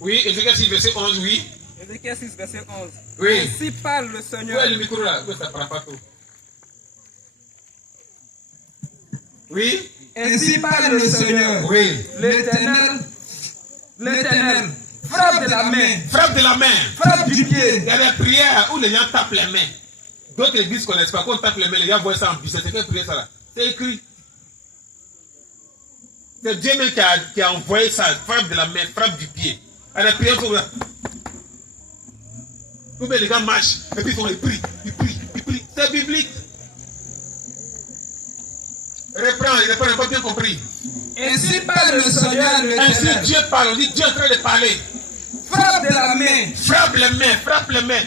Oui, Ézéchiel 6, verset 11, oui. Ézéchiel 6, verset 11. Oui. Ainsi parle le Seigneur. Où est le micro là? Où ça prend pas tout? Oui. Ainsi parle le Seigneur. Oui. L'Éternel. L'Éternel. Frappe de la main. Frappe de la main. Frappe du pied. Il y a des prières où les gens tapent les mains. D'autres églises ne connaissent pas. Quand on tape les mains, les gens voient ça en business. C'est quelle prière ça là? C'est écrit. C'est Dieu même qui a envoyé ça. Frappe de la main, frappe du pied. À la prière, il faut là. Les gens marchent. Et puis ils prient. Ils prient. Ils prient. C'est biblique. Reprends, il n'a pas bien compris. Ainsi parle le Seigneur, l'Éternel. Ainsi Dieu parle. On dit Dieu est en train de parler. Frappe de la main. Frappe les mains, frappe les mains.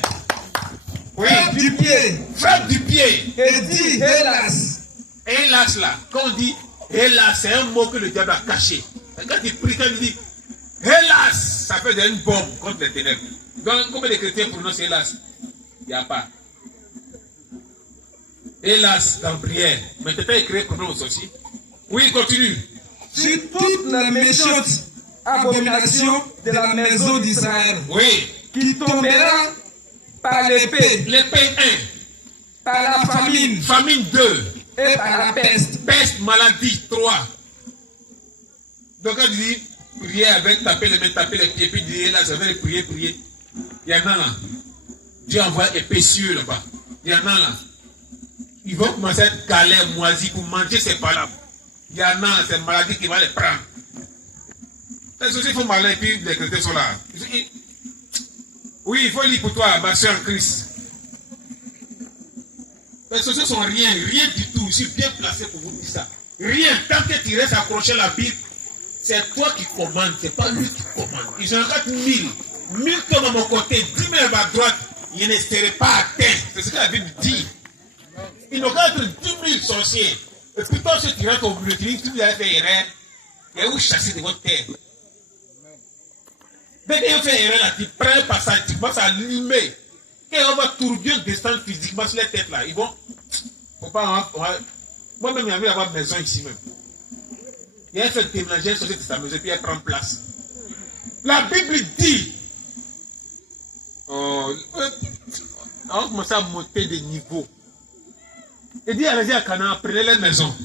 Oui. Frappe du pied. Frappe du pied. Et dis, hélas. Hélas là, quand on dit hélas, c'est un mot que le diable a caché. Et quand il prie, quand il dit hélas, ça fait une bombe contre les ténèbres. Donc, combien de chrétiens prononcent hélas? Il n'y a pas. Hélas, dans prière. Mais tu peux écrire prononce aussi. Oui, continue. Sur toute la méchante abomination de la maison d'Israël. Oui. Qui tombera par l'épée. L'épée 1. Par la famine. Famine 2. Et par la peste. Peste, maladie 3. Donc quand tu dis prier avec taper les mains, taper les pieds, puis dire là, ça veut dire prier, prier. Il y en a là. Dieu envoie épaisseur là-bas. Il y en a là. Ils vont commencer à être galères, moisis pour manger ces palabres. Il y en a, ces maladies qui vont les prendre. Les sociétés font malin et puis les chrétiens sont là. Oui, il faut lire pour toi, ma soeur en Christ. Les sociétés sont rien du tout. Je suis bien placé pour vous dire ça. Rien, tant que tu restes accroché à la Bible, c'est toi qui commandes, c'est pas lui qui commande. Ils en ratent 1000. 1000 tombent à mon côté, 10 000 à ma droite, ils ne seraient pas atteints. C'est ce que la Bible dit. Il n'ont qu'à être 10 000 sorciers. Et puis toi, ceux qui rentrent au bleu, si vous avez fait erreur, il y a où chasser de votre terre. Dès qu'ils ont fait erreur là, tu prends un passage, tu commences à allumer. Quand on va tourbillon descendre physiquement sur les têtes là, ils vont. Moi-même, j'ai envie d'avoir une maison ici même. Il a fait déménager une société de sa maison, puis elle prend place. La Bible dit. On va commencer à monter des niveaux. Il dit, allez-y à Canaan, prenez les maisons.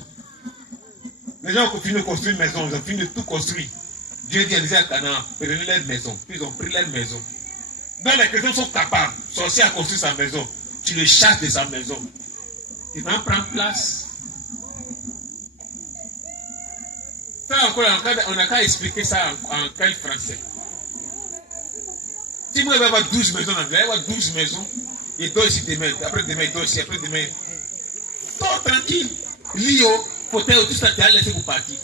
Les gens ont continué de construire une maison, ils ont fini de tout construire. Dieu dit, allez-y à Canaan, prenez les maisons. Puis ils ont pris les maisons. Donc les chrétiens sont capables, sorcier à construire sa maison. Tu le chasses de sa maison. Il va prendre place. Ça encore, on n'a qu'à expliquer ça en quel français. Si moi, il va y avoir 12 maisons en anglais, il va y avoir 12 maisons. Il dort ici demain, après demain, il dort ici, après demain. Toi, tranquille. Lio, fauteuil, tout ça, tu as laissé pour partir.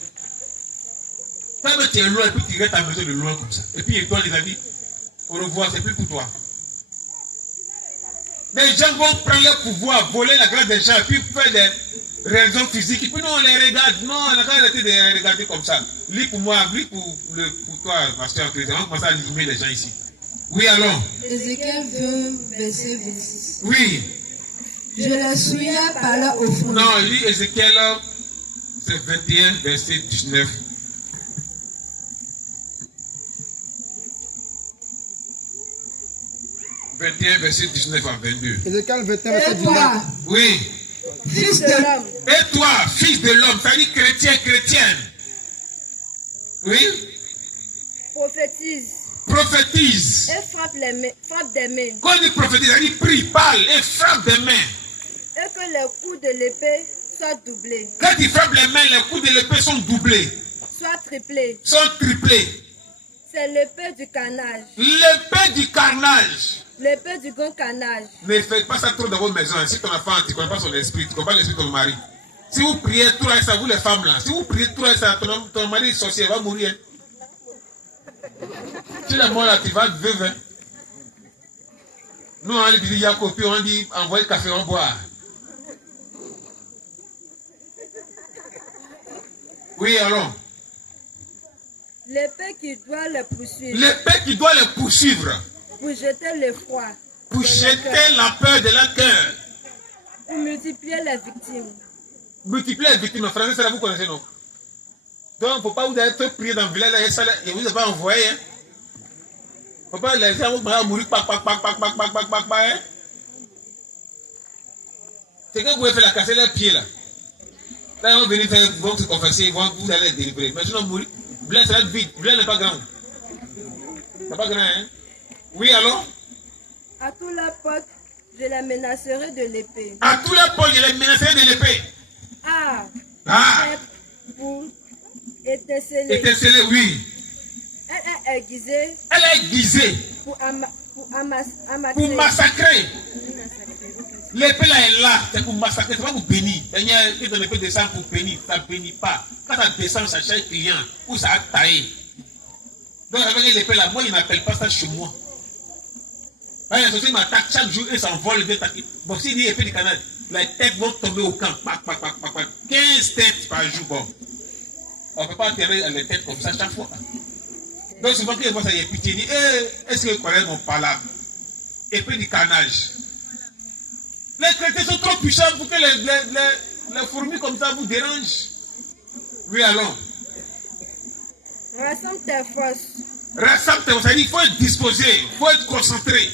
Toi, tu es loin, et puis tu regardes ta maison de loin comme ça. Et puis, il doit les amis, au revoir, c'est plus pour toi. Les gens vont prendre leur pouvoir, voler la grâce des gens, et puis faire des raisons physiques. Et puis, nous, on les regarde. Non, on n'a qu'à arrêter de les regarder comme ça. Lis pour moi, lis pour toi, pasteur en chrétien. On commence à limer les gens ici. Oui, alors. Ézéchiel 20, verset 26. Oui. Je les souillais par leur offrande. Non, il dit Ézéchiel, c'est 21, verset 19. « 21, verset 19 à 22. Ézéchiel 21, Et verset 19. toi, Oui. fils de l'homme, Et toi, fils de l'homme, ça dit chrétien, chrétienne. Oui. prophétise Prophétise. et frappe des mains, Quand il dit prophétise, ça dit prie, parle et frappe des mains. et que les coups de l'épée soient doublés, Quand il frappe les mains, les coups de l'épée sont doublés, soient triplés. sont triplés. C'est l'épée du carnage, L'épée du carnage. l'épée du grand carnage. Ne faites pas ça trop dans vos maisons. Si ton enfant, tu ne connais pas son esprit, tu ne connais pas l'esprit de ton mari. Si vous priez trop à ça, vous les femmes là, si vous priez trop à ça, ton mari est sorcier, il va mourir. Si la mort là, tu vas veuve. Hein. Nous, on dit Yacob, on dit envoyez café, on boit. Oui, alors. L'épée qui doit les poursuivre, L'épée qui doit les poursuivre. pour jeter l'effroi, Pour jeter la peur de leur cœur. pour multiplier les victimes. Multiplier les victimes. En français, ça là, vous connaissez, non? Donc, il ne faut pas vous être prié dans le village, et vous n'avez pas envoyé. Hein? Papa, les gens vont mourir, hein. C'est que vous pouvez faire la casser les pieds là. Là, ils vont venir faire, vont se confesser, vous allez être délivré. Mais sinon, mourir, blé, ça va être vide. Blé n'est pas grand. C'est pas grand, hein? Oui, alors? À tous les potes, je les menacerai de l'épée. À tous les potes, je les menacerai de l'épée. Ah! Pour étinceler. Étinceler, oui. Elle est aiguisée. Elle est aiguisée. Pour massacrer. L'épée là est là, c'est pour massacrer, c'est pas pour bénir. Quand l'épée descend pour bénir, ça ne bénit pas. Quand ça descend, ça cherche client, ou ça a taillé. Donc avec l'épée là, moi, il n'appelle pas ça chez moi. Les sociétés m'attaquent chaque jour et s'envolent de taquer. Bon, s'il dit épée du canal, les têtes vont tomber au camp. 15 têtes par jour. Bon. On ne peut pas enterrer les têtes comme ça chaque fois. Donc souvent quand il voit ça, il y a pitié, il dit, est-ce que vous connaissez mon palabre? Épée du carnage. Les chrétiens sont trop puissants pour que les fourmis comme ça vous dérangent. Oui, allons. Rassemble tes forces. Rassemble tes forces, ça dit, il faut être disposé, il faut être concentré.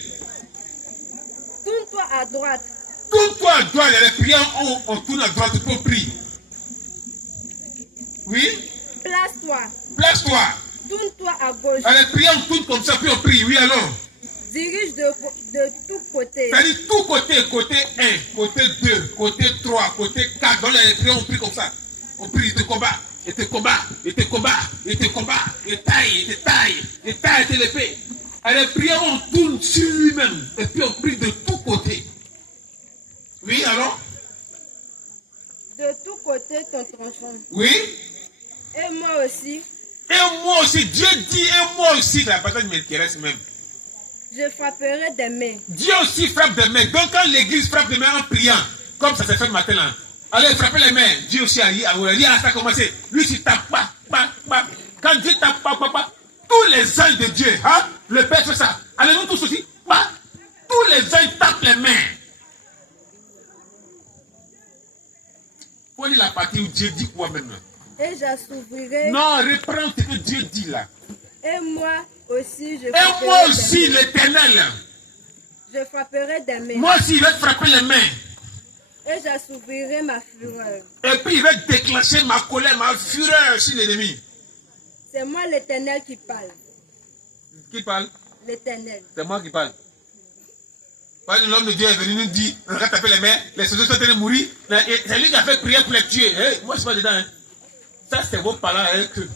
Tourne-toi à droite. Tourne-toi à droite, les prières, on tourne à droite pour prier. Oui? Place-toi. Place-toi. Tourne-toi à gauche. Les prières, on tourne comme ça, puis on prie. Oui, allons. Dirige de tous côtés. C'est-à-dire tout côté, côté 1, côté 2, côté 3, côté 4. Dans les prières, on prie comme ça. On prie, il te combat, il te combat, il te combat, il te combat, il taille, il te taille, il taille, il te l'épée. À les prières, on tourne sur lui-même. Et puis on prie de tous côtés. Oui, alors? De tous côtés, ton tronçon. Oui? Et moi aussi. Et moi aussi, Dieu dit, et moi aussi, la bataille m'intéresse même. Je frapperai des mains. Dieu aussi frappe des mains. Donc quand l'église frappe des mains en priant, comme ça s'est fait le matin là, allez frapper les mains. Dieu aussi a dit, ça a commencé. Lui il tape pas. Quand Dieu tape pas, tous les anges de Dieu, hein, le Père fait ça. Allez nous tous aussi, tous les anges tapent les mains. Faut lire la partie où Dieu dit quoi maintenant? Et j'assouvrirai. Non, reprends ce que Dieu dit là. Et moi aussi, et moi aussi, l'Éternel. Je frapperai des mains. Moi aussi, il va te frapper les mains. Et j'assouvrirai ma fureur. Et puis, il va déclencher ma colère, ma fureur sur l'ennemi. C'est moi l'Éternel qui parle. Qui parle? L'Éternel. C'est moi qui parle. L'homme de Dieu est venu nous dire, on va taper les mains, les soldats sont en train de mourir. C'est lui qui a fait prière pour les tuer. Moi, je ne suis pas dedans. Hein. Ça, c'est vos parents avec eux.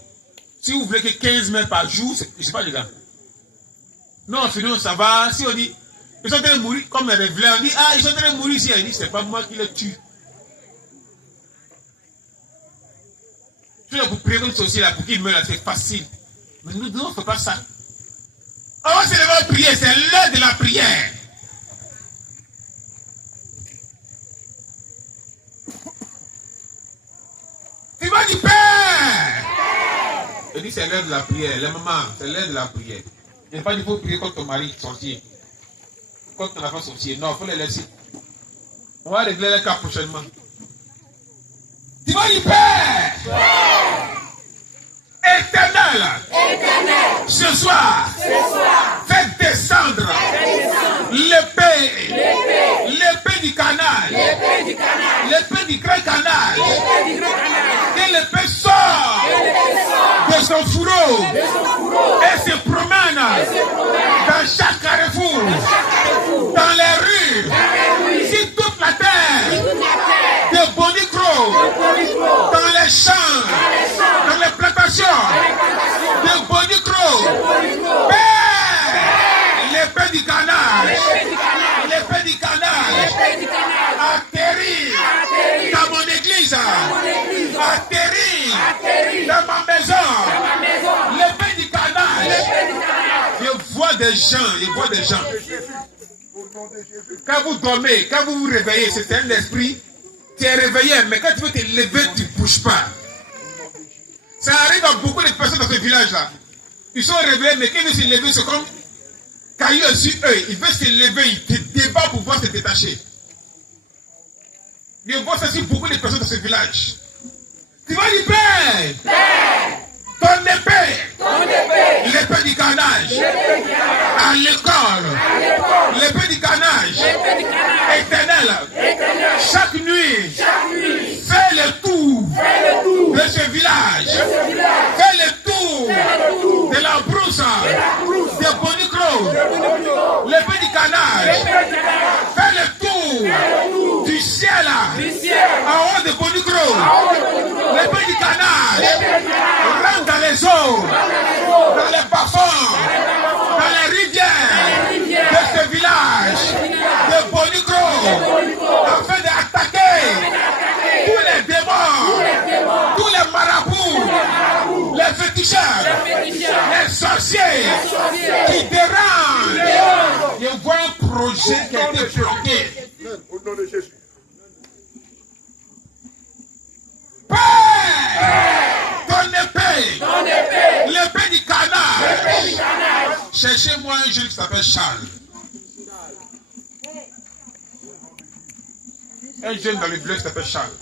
Si vous voulez que 15 mains par jour, je ne suis pas dedans. Non, finalement, ça va. Si on dit, ils sont en train de mourir, comme les révélés, on dit, ils sont en train de mourir ici. On dit, c'est pas moi qui les tue. Tu dois vous prier comme ceci là pour qu'ils meurent, c'est facile. Mais nous ne faisons pas ça. On va se lever à prier, c'est l'heure de la prière. Tu vas dire Père. Je dis c'est l'heure de la prière. Les mamans, c'est l'heure de la prière. Il n'y a pas dit qu'il faut prier contre ton mari sorcier. Contre ton enfant sorcier. Non, il faut les laisser. On va régler les cas prochainement. Tu vas dire Père. Éternel. Ce soir. Faites descendre. L'épée du canal. L'épée du grand canal. Que l'épée sort de son fourreau et se promène dans chaque carrefour, dans les rues, sur toute la terre, de Bonicro, dans les champs, dans les plantations, de Bonicro. L'épée du canal, l'épée du canal, atterrit dans mon église, atterrit dans ma maison, l'épée du canal. Je vois des gens, Quand vous dormez, quand vous vous réveillez, c'est un esprit, tu es réveillé, mais quand tu veux te lever, tu ne bouges pas. Ça arrive à beaucoup de personnes dans ce village-là. Ils sont réveillés, mais quand ils veulent se lever, c'est comme caillou sur eux. Ils veulent se lever, ils te débattent pour pouvoir se détacher. Je vois ça sur beaucoup de personnes dans ce village. Tu vas dire Père, ton épée, l'épée du carnage, à l'école, l'épée du carnage, éternel, chaque nuit, fais le tour de ce village, fais le tour de la brousse, de Bonicro, l'épée du carnage, fais le tour du ciel, en haut de Bonicro, l'épée du carnage, rentre dans les eaux, dans les bas-fonds, dans les rivières de ce village de Bonicro, afin d'attaquer tous les démons, tous les marabouts, les féticheurs, les sorciers qui dérangent. Je vois un projet qui a été bloqué. Au nom de Jésus. Père, ton épée, l'épée du carnage. Cherchez-moi un jeune qui s'appelle Charles. Un jeune dans le bleu qui s'appelle Charles.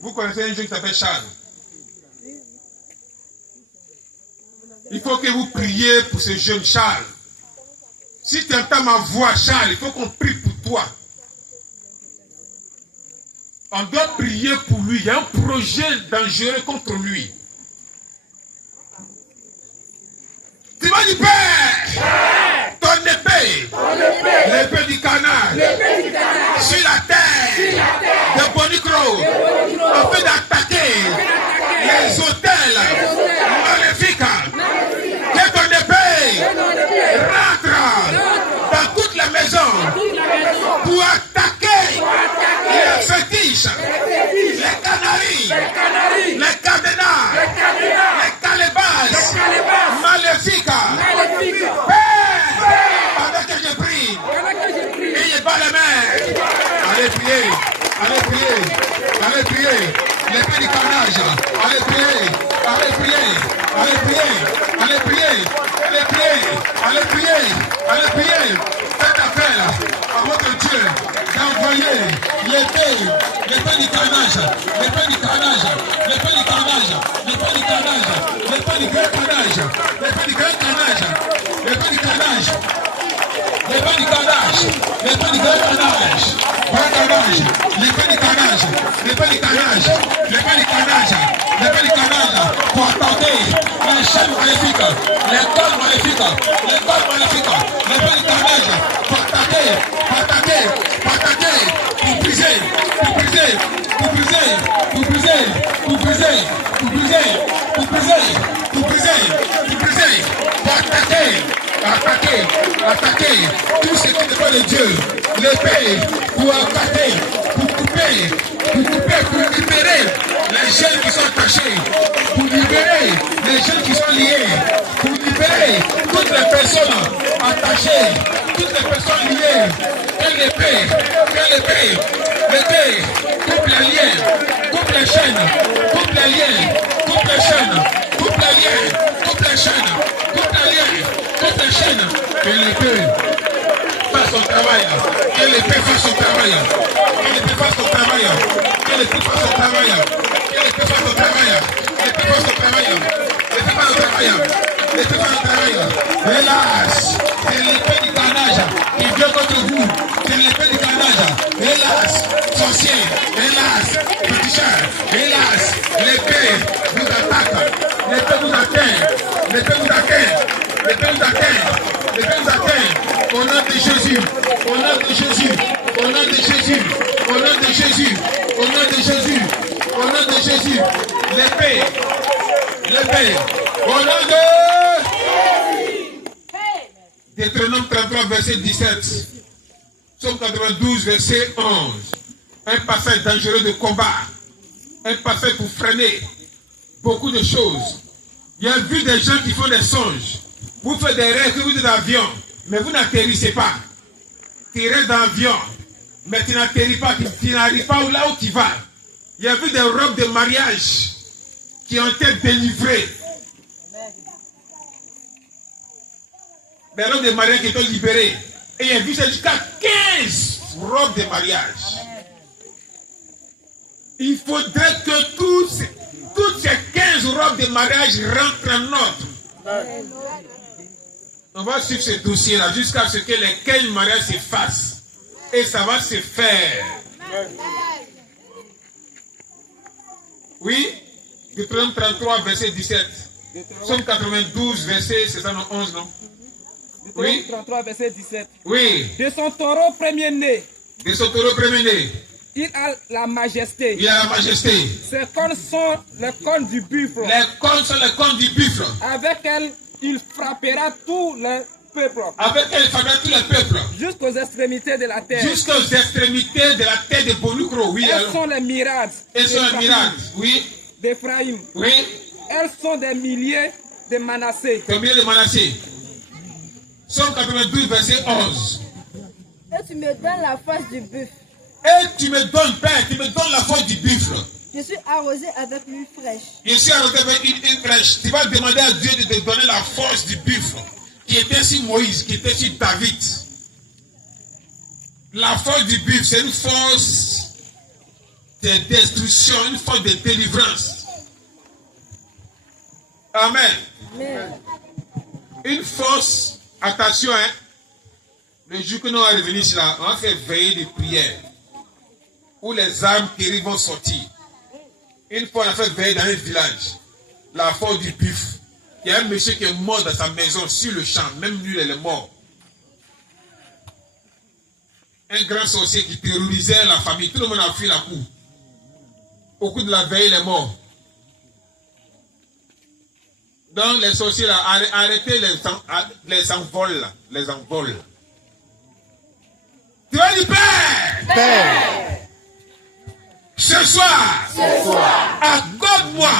Vous connaissez un jeune qui s'appelle Charles? Il faut que vous priez pour ce jeune Charles. Si tu entends ma voix, Charles, il faut qu'on prie pour toi. On doit prier pour lui. Il y a un projet dangereux contre lui. Tu m'as dit, Père, ton épée, l'épée du carnage, sur la terre de Bonicro, afin d'attaquer les hôtels maléfiques. Que ton épée rentre dans toutes les maisons pour attaquer les fétiches, les canaries, les cadenas, les calebasses maléfiques. Pendant que je prie, ayez pas les mains. Allez prier, allez prier, allez prier. L'épée du carnage, allez prier, allez prier, allez prier, allez prier, allez prier, allez prier, allez prier. Faites appel à votre Dieu d'envoyer l'épée du carnage, l'épée du carnage, l'épée du carnage, l'épée du carnage, l'épée du grand carnage, l'épée du grand carnage, l'épée du carnage, l'épée du carnage, l'épée du grand carnage, grand carnage, l'épée du carnage, l'épée du carnage, l'épée du carnage, l'épée du carnage, pour attaquer les chaînes maléfiques, les cordes maléfiques, les cordes maléfiques, l'épée du carnage, pour attaquer, pour attaquer, pour attaquer, pour briser, pour briser, pour briser, pour briser, pour briser, pour briser, pour briser, pour briser, pour briser, pour attaquer, attaquer, attaquer tout ce qui n'est pas de Dieu, l'épée, pour attaquer, pour couper, pour libérer les jeunes qui sont attachés, pour libérer les jeunes qui sont liés, pour libérer toutes les personnes attachées, toutes les personnes liées. Quelle épée, l'épée, coupe les liens, coupe les chaînes, coupe les liens, coupe les chaînes, coupe les liens, coupe les chaînes, coupe les liens, coupe les chaînes. Que l'épée fasse son travail, que l'épée fasse son travail, que l'épée fasse son travail, que l'épée fasse son travail, que l'épée fasse son travail, que l'épée fasse son travail, l'épée fasse son travail, l'épée fasse son travail. Hélas, c'est l'épée du carnage qui vient contre vous, c'est l'épée du carnage. Hélas, sorcier, hélas, féticheur, hélas, l'épée vous attaque, l'épée vous atteint, l'épée vous atteint, l'épée vous atteint, l'épée vous atteint. Au nom de Jésus, au nom de Jésus, au nom de Jésus, au nom de Jésus, au nom de Jésus, au nom de Jésus, l'épée, au nom de Deutéronome 33, verset 17, Psaume 92, verset 11, un passage dangereux de combat, un passage pour freiner beaucoup de choses. Il y a vu des gens qui font des songes, vous faites des rêves que vous êtes dans l'avion, mais vous n'atterrissez pas. Tu restes dans l'avion, mais tu n'atterris pas, tu n'arrives pas là où tu vas. Il y a vu des robes de mariage qui ont été délivrées. Des robes de mariage qui ont été libérées. Et il y a vu jusqu'à 15 robes de mariage. Il faudrait que toutes ces 15 robes de mariage rentrent en ordre. On va suivre ce dossier-là jusqu'à ce que les 15 mariages se fassent. Et ça va se faire. Oui, Deutéronome 33, verset 17. Somme 92, verset 711, non? Oui. 33, verset 17. Oui. De son taureau premier-né, De son taureau premier-né, il a la majesté. il a la majesté. Ses cornes sont les cornes du buffle. Les cornes sont les cornes du buffle. Avec elles, il frappera tout le peuple. Avec elle, il faudra tous les peuples. Jusqu'aux extrémités de la terre. Jusqu'aux extrémités de la terre de Bonukro. Oui, Elles alors. sont les miracles. Elles sont les miracles. Oui. D'Éphraïm. Oui. Elles sont des milliers de Manassé. Combien de Manassé? Somme 92, verset 11. Et tu me donnes la face du buffle. Et tu me donnes, Père, tu me donnes la force du buffle. Je suis arrosé avec l'huile fraîche. Je suis arrosé avec une fraîche. Tu vas demander à Dieu de te donner la force du buffle qui était sur Moïse, qui était sur David. La force du buffle, c'est une force de destruction, une force de délivrance. Amen. Amen. Une force, attention, hein. Le jour que nous allons revenir ici, là, on va faire veiller de prière où les âmes terribles vont sortir. Une fois, on a fait veiller dans un village, la force du buffle. Il y a un monsieur qui est mort dans sa maison, sur le champ, même lui, il est mort. Un grand sorcier qui terrorisait la famille, tout le monde a fui la cour. Au cours de la veille, il est mort. Donc, les sorciers, là, arrêtez les envols, là, les envols. Tu vas dire, Père! Ce soir, accorde-moi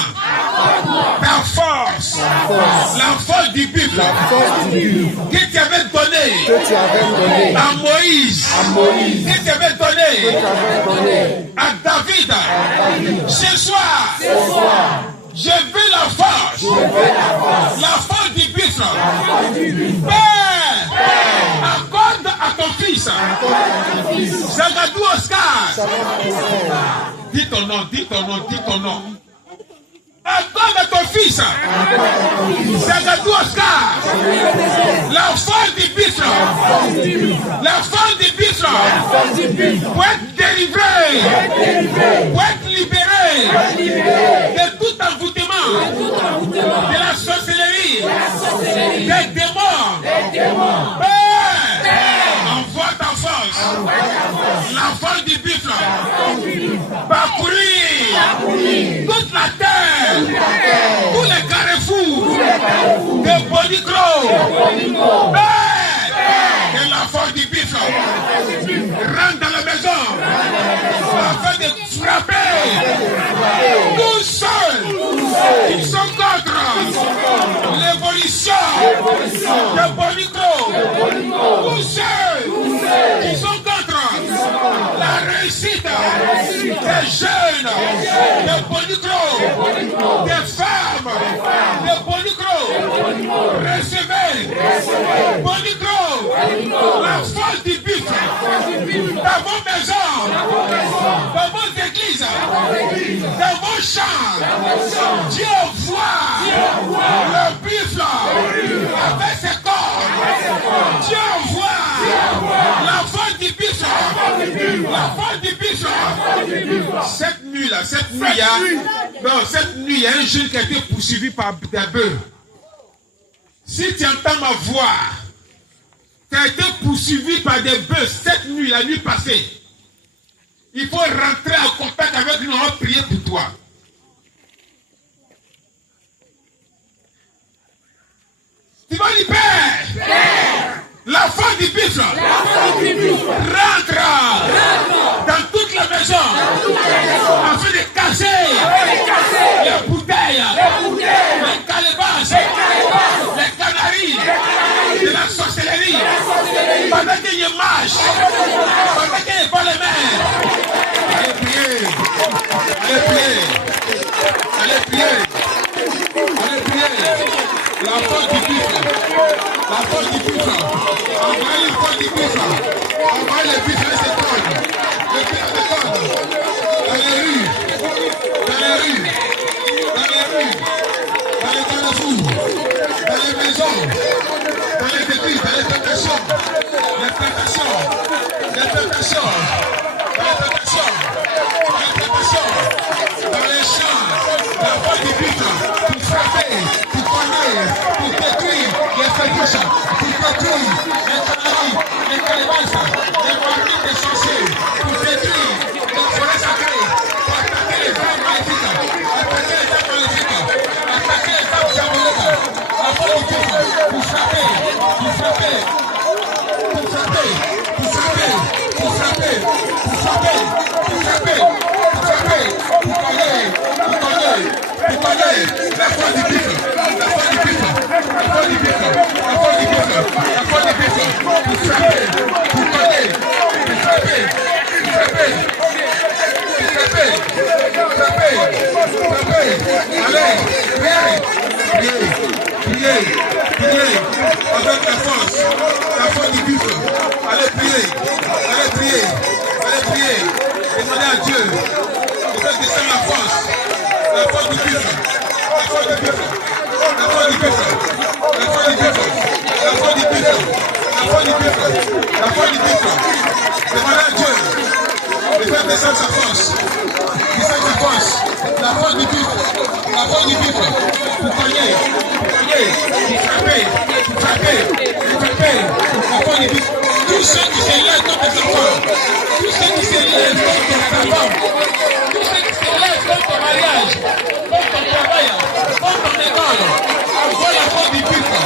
ta force, la force du buffle que tu avais donné à Moïse, que tu avais donné à David. Ce soir, je veux la force du buffle. Père, accorde à ton fils, Zagadou Oscar. Dis ton nom, dis ton nom, dis ton nom. Accorde à ton fils, Zagadou Oscar, la force du buffle, la force du buffle, pour être délivré, pour être libéré de tout envoûtement, de la sorcellerie, des démons. Envoie ta force, la force du buffle, parcourir toute la terre, tous les carrefours de Bonukro. Que la force du buffle rentre dans la maison afin de frapper tous ceux qui sont contre l'évolution de Bonukro. Tous ceux qui sont contre la réussite des jeunes de Bonukro, des femmes de Bonukro. Recevez Bonukro, la force du buffle dans vos maisons, dans vos églises, dans vos champs. Dieu voit le buffle avec ses corps. Dieu voit la force du buffle, la force du buffle. Cette nuit-là, cette nuit, il y a un jeune qui a été poursuivi par des bœufs. Si tu entends ma voix, tu as été poursuivi par des bœufs cette nuit, la nuit passée. Il faut rentrer en contact avec nous, on va prier pour toi. Tu vas dire, Père, la force du buffle rentre dans toute la maison afin de casser les bouteilles, les calebasses, les canaries de la sorcellerie. Pendant qu'il marche, pendant qu'il bat les mains. Allez prier, allez prier, allez prier, allez prier. La force du buffle, la force du buffle, envoyez la force du buffle, envoyez les buffles et ses cordes, les buffles et cordes, dans les rues, dans les rues, dans les rues, dans les carrefours, dans La force du buffle. La force du buffle. La force du buffle. La force du buffle. La force du buffle. Pour frapper. Pour coller. Pour frapper. Pour frapper. Pour frapper. Pour frapper. Pour frapper. Allez. Priez. Priez. Priez. Avec la force. La force du buffle. Allez prier. Allez prier. Allez prier. Demandez à Dieu. Faites descendre la force du buffle, la force du buffle, la force du buffle, la force du buffle, la force du buffle, la force du buffle, la force du buffle. Demandez à Dieu de faire descendre sa force, descendre sa force, la force du buffle, la force du buffle, pour cogner, pour frapper, pour frapper, pour frapper, la force du buffle. Tous ceux qui se lèvent contre tes enfants, tous ceux qui se lèvent contre ta femme, tous ceux qui se lèvent contre ton mariage, contre ton travail, contre ton école, envoie la force du buffle.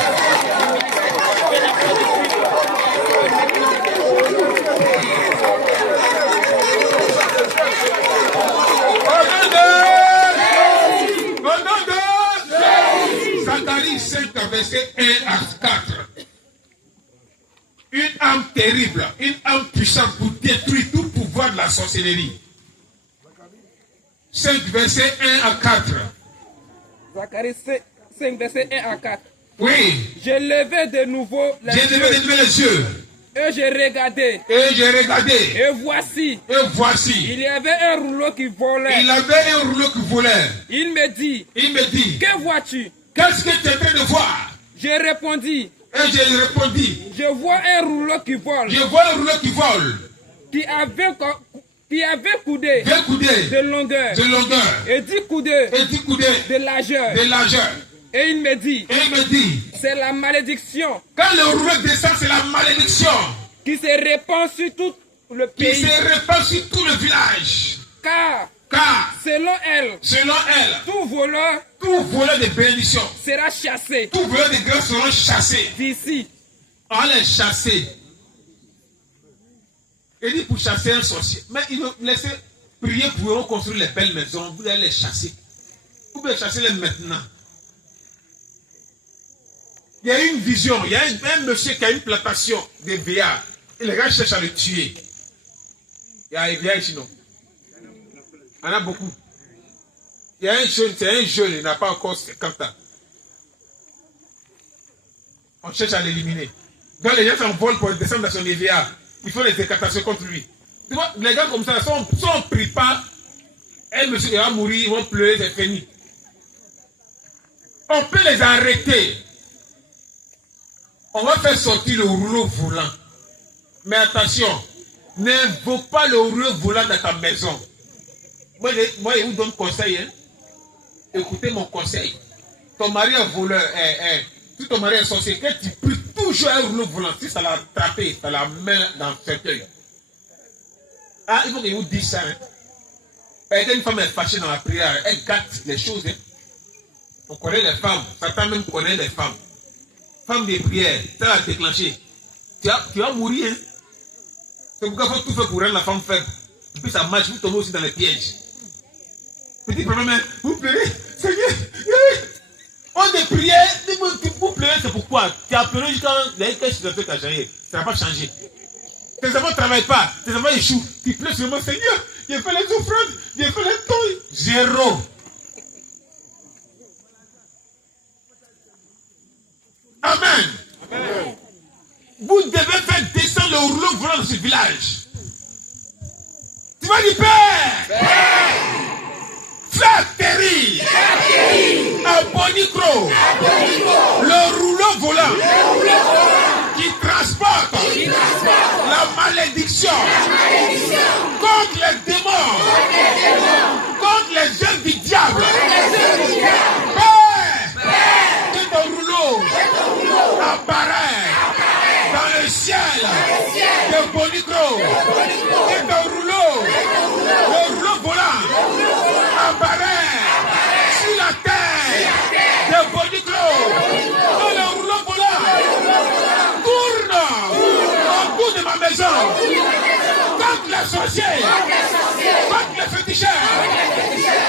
Au nom de Zacharie 5, verset 1 à 4. Une âme terrible, une âme puissante pour détruire tout pouvoir de la sorcellerie. 5 versets 1 à 4. Zacharie 5, verset 1 à 4. Oui. J'ai levé de nouveau les yeux. Et j'ai regardé. Et voici. Il y avait un rouleau qui volait. Il me dit. Que vois-tu? Qu'est-ce que tu es en train de voir? J'ai répondu. Et j'ai répondu. Je vois un rouleau qui vole. Qui avait coudé de longueur. Et 10 coudées de largeur. Et il me dit. C'est la malédiction. Quand le rouleau descend, c'est la malédiction. Qui se répand sur tout le pays. Qui se répand sur tout le village. Car selon elle, tout voleur de bénédiction sera chassé. Tout voleur de grâce seront chassés. D'ici. On les chasser. Il dit pour chasser un sorcier. Mais il nous laisser prier pour reconstruire les belles maisons. Vous allez les chasser. Vous pouvez chasser les maintenant. Il y a une vision. Il y a un monsieur qui a une plantation de veillards. Et les gars cherchent à le tuer. Il y a un veillard ici, non? Il y en a beaucoup. Il y a un jeune, c'est un jeune, il n'a pas encore 50 ans. On cherche à l'éliminer. Donc les gens s'envolent pour descendre dans son éveillard. Il faut les incantations contre lui. Tu vois, les gars comme ça, si on ne prie pas, un monsieur il va mourir, ils vont pleurer, c'est fini. On peut les arrêter. On va faire sortir le rouleau volant. Mais attention, n'invoque pas le rouleau volant dans ta maison. Moi, je vous donne conseil. Hein. Écoutez mon conseil. Ton mari est voleur. Si ton mari est sorcier, quand tu pries toujours un rouleau volant, si ça l'a attrapé, ça la met dans le cercueil. Ah, il faut que je vous dise ça. Hein. Quand une femme est fâchée dans la prière, elle gâte les choses. Hein. On connaît les femmes. Satan même connaît les femmes. Femme de prière, ça l'a déclenché. Tu vas mourir. Hein. C'est pourquoi il faut tout faire pour rendre la femme faible. Et puis ça marche, vous tombez aussi dans les pièges. Petit problème, hein, vous pleurez, Seigneur. On est prié, vous pleurez, c'est pourquoi. Tu as pleuré jusqu'à quelle situation qui a changé. Ça n'a pas changé. Tes enfants ne travaillent pas, tes enfants échouent. Tu pleures sur moi, Seigneur. J'ai fait les offrandes, j'ai fait les dons. Zéro. Amen. Vous devez faire descendre le rouleau volant dans ce village. Tu vas dire, Père, fais périr un bonicro, le rouleau volant qui transporte la malédiction contre les démons, contre les œuvres du diable. Père, que ton rouleau apparaît dans le ciel de bonicro, que ton rouleau, le rouleau volant apparaît sur la terre de bonicro, que le rouleau volant tourne autour de ma maison, contre les sorciers, contre les féticheurs,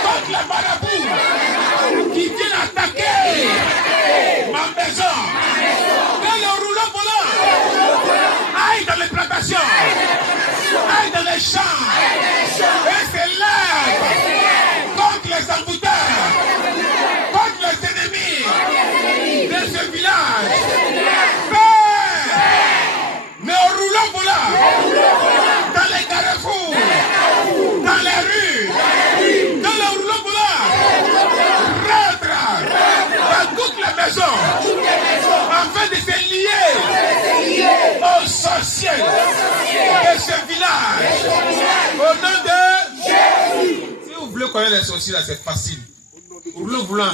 contre les marabouts qui aille dans les champs et s'élève contre les embouteurs, contre les ennemis de ce village. Nous roulons pour là, dans les carrefours, dans les rues, dans le rouleau pour là, dans toutes les maisons, afin de se lier aux sorciers de ce village. Au nom de Jésus. Si vous voulez connaître les sorciers là, c'est facile. Rouleau voulant.